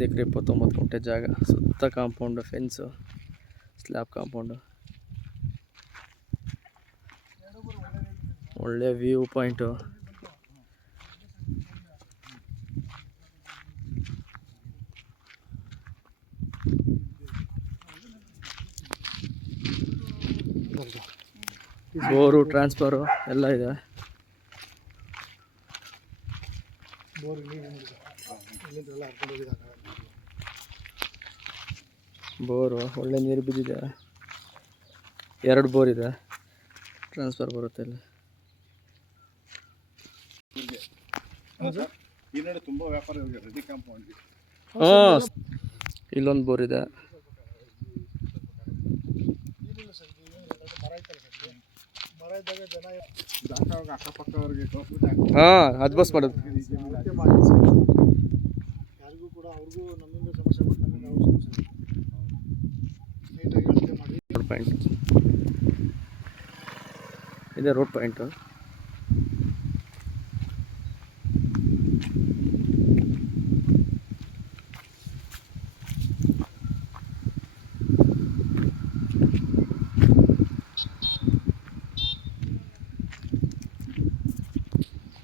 5 ಎಕರೆ 29 ಗುಂಟೆ ಜಾಗ, ಸುತ್ತ ಕಾಂಪೌಂಡು, ಫೆನ್ಸು, ಸ್ಲ್ಯಾಬ್ ಕಾಂಪೌಂಡು, ಒಳ್ಳೆ ವ್ಯೂ ಪಾಯಿಂಟು. ಬೋರು, ಟ್ರಾನ್ಸ್ಫರು ಎಲ್ಲ ಇದೆ. ಬೋರು ಒಳ್ಳೆ ನೀರು ಬಿದ್ದಿದೆ. 2 ಬೋರ್ ಇದೆ, ಟ್ರಾನ್ಸ್ಫರ್ ಬರುತ್ತೆ ಇಲ್ಲಿ. ಹಾಂ, ಇಲ್ಲೊಂದು ಬೋರ್ ಇದೆ. ಹಾಂ, ಅದು ಬಸ್ ಮಾಡೋದು. ರೋಡ್ ಪಾಯಿಂಟ್ ಇದೆ, ರೋಡ್ ಪಾಯಿಂಟು.